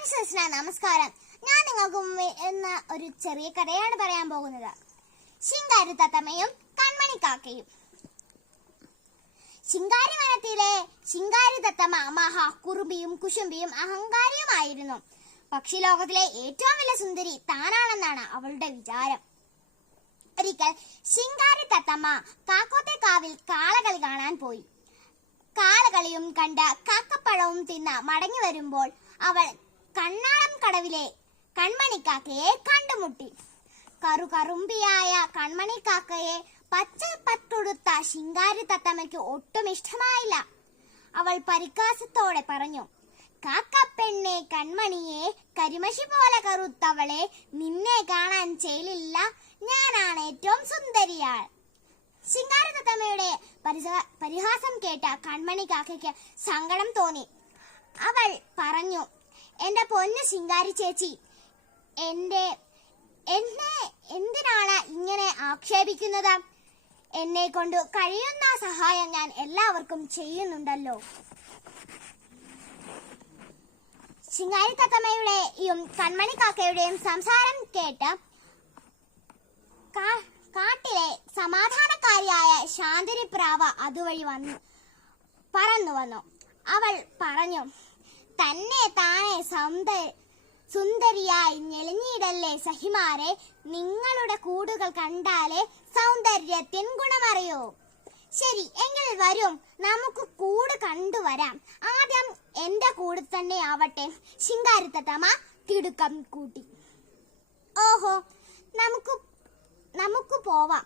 ആൻസേഴ്സിന് നമസ്കാരം. ഞാൻ നിങ്ങൾക്ക് എന്ന ഒരു ചെറിയ കഥയാണ് പറയാൻ പോകുന്നത്. ശിങ്കാരി തത്തമ്മയും കൺമണിക്കാക്കയും. ശിങ്കാരി വനത്തിലെ ശിങ്കാരി തത്തമ്മ കുറുമ്പിയും കുശുമ്പിയും അഹങ്കാരിയുമായിരുന്നു. പക്ഷിലോകത്തിലെ ഏറ്റവും വലിയ സുന്ദരി താനാണെന്നാണ് അവളുടെ വിചാരം. ഒരിക്കൽ ശിങ്കാരി തത്തമ്മ കാക്കോത്തെ കാവിൽ കാളകളി കാണാൻ പോയി. കാളകളിയും കണ്ട് കാക്കപ്പഴവും തിന്ന് മടങ്ങി വരുമ്പോൾ അവൾ കണ്ണാളം കടവിലെ കൺമണിക്കാക്കയെ കണ്ടുമുട്ടി. കറുകറുമ്പിയായ കൺമണിക്കാക്കയെ പച്ച പട്ടുടുത്ത ശിങ്കാരി തത്തമ്മയ്ക്ക് ഒട്ടും ഇഷ്ടമായില്ല. അവൾ പരിഹാസത്തോടെ പറഞ്ഞു, കാക്കപ്പെണ്ണെ കൺമണിയെ, കരിമഷി പോലെ കറുത്തവളെ, നിന്നെ കാണാൻ ചേലില്ല, ഞാനാണ് ഏറ്റവും സുന്ദരിയാൾ. ശിങ്കാരി തത്തമ്മയുടെ പരിഹാസം കേട്ട കൺമണിക്കാക്കയ്ക്ക് സങ്കടം തോന്നി. അവൾ പറഞ്ഞു, എന്റെ പൊന്നു ശിങ്കാരി ചേച്ചി, എന്നെ എന്തിനാണ് ഇങ്ങനെ ആക്ഷേപിക്കുന്നത്? എന്നെ കൊണ്ട് കഴിയുന്ന സഹായം ഞാൻ എല്ലാവർക്കും ചെയ്യുന്നുണ്ടല്ലോ. ശിങ്കാരി തത്തമ്മയുടെയും കൺമണിക്കാക്കയുടെയും സംസാരം കേട്ട് കാട്ടിലെ സമാധാനക്കാരിയായ ശാന്തിനി പ്രാവ അതുവഴി പറന്നു വന്നു. അവൾ പറഞ്ഞു, തന്നെ താനെ സുന്ദരിയായി ഞെളിഞ്ഞിടല്ലേ സഹിമാരെ, നിങ്ങളുടെ കൂടുകൾ കണ്ടാലേ സൗന്ദര്യത്തിൻ ഗുണമറിയൂ. ശരി, എങ്കിൽ വരും, നമുക്ക് കൂട് കണ്ടുവരാം. ആദ്യം എന്റെ കൂട് തന്നെ ആവട്ടെ. ശിങ്കാരി തത്തമ്മ തിടുക്കം കൂട്ടി. ഓഹോ, നമുക്ക് പോവാം,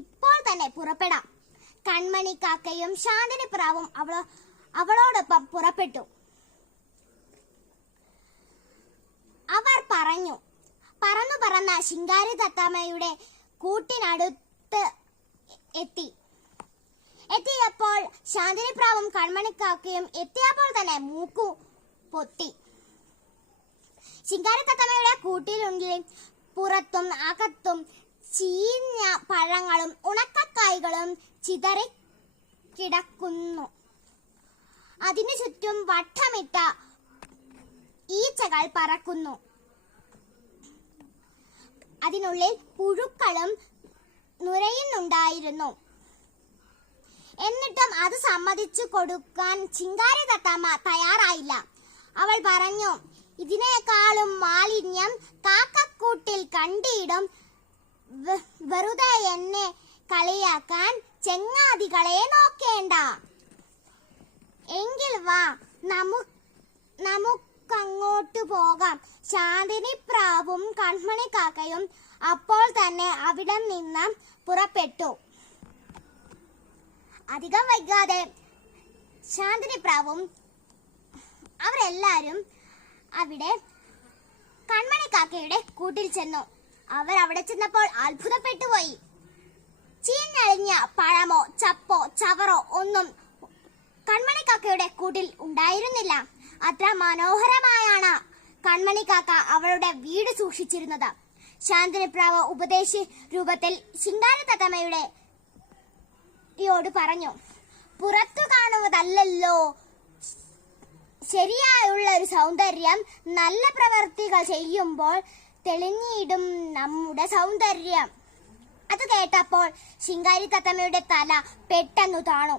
ഇപ്പോൾ തന്നെ പുറപ്പെടാം. കൺമണിക്കാക്കയും ശാന്തിനി പ്രാവും അവളോടൊപ്പം പുറപ്പെട്ടു. അവർ പറന്ന ശിങ്കാരി തത്തമ്മയുടെ കൂട്ടിനടുത്ത് എത്തിയപ്പോൾ ശാന്തിനി പ്രാവും കൺമണിക്കാക്കയും എത്തിയപ്പോൾ തന്നെ മൂക്കു പൊത്തി. ശിങ്കാരി തത്തമ്മയുടെ കൂട്ടിലുള്ളിൽ പുറത്തും അകത്തും ചീഞ്ഞ പഴങ്ങളും ഉണക്കക്കായ്കളും ചിതറി കിടക്കുന്നു. അതിനു ചുറ്റും വട്ടമിട്ട ഈച്ചകൾ പറക്കുന്നു. അതിനുള്ളിൽ പുഴുക്കളും നുരയുന്നുണ്ടായിരുന്നു. എന്നിട്ടും അത് സമ്മതിച്ചു കൊടുക്കാൻ ശിങ്കാരി തത്തമ്മ തയ്യാറായില്ല. അവൾ പറഞ്ഞു, ഇതിനേക്കാളും മാലിന്യം കാക്കക്കൂട്ടിൽ കണ്ടിടും. വെറുതെ എന്നെ കളിയാക്കാൻ ചെങ്ങാതികളെ നോക്കേണ്ട. എങ്കിൽ വാ, നമുക്കങ്ങോട്ട് പോകാം. ശാന്തിനി പ്രാവും കൺമണിക്കാക്കയും അപ്പോൾ തന്നെ അവിടെ നിന്ന് പുറപ്പെട്ടു. അധികം വൈകാതെ ശാന്തിനി പ്രാവും അവരെല്ലാരും അവിടെ കൺമണിക്കാക്കയുടെ കൂട്ടിൽ ചെന്നു. അവർ അവിടെ ചെന്നപ്പോൾ അത്ഭുതപ്പെട്ടു പോയി. ചീഞ്ഞളിഞ്ഞ പഴമോ ചപ്പോ ചവറോ ഒന്നും കൺമണിക്കാക്കയുടെ കൂട്ടിൽ ഉണ്ടായിരുന്നില്ല. അത്ര മനോഹരമായാണ് കൺമണിക്കാക്ക അവളുടെ വീട് സൂക്ഷിച്ചിരുന്നത്. ശാന്തിനി പ്രാവ് ഉപദേശ രൂപത്തിൽ ശിങ്കാരി തത്തമ്മയോട് പറഞ്ഞു, പുറത്തു കാണുന്നതല്ലോ ശരിയായുള്ള ഒരു സൗന്ദര്യം, നല്ല പ്രവൃത്തികൾ ചെയ്യുമ്പോൾ തെളിഞ്ഞിടും നമ്മുടെ സൗന്ദര്യം. അത് കേട്ടപ്പോൾ ശിങ്കാരി തത്തമ്മയുടെ തല പെട്ടെന്നു താണു.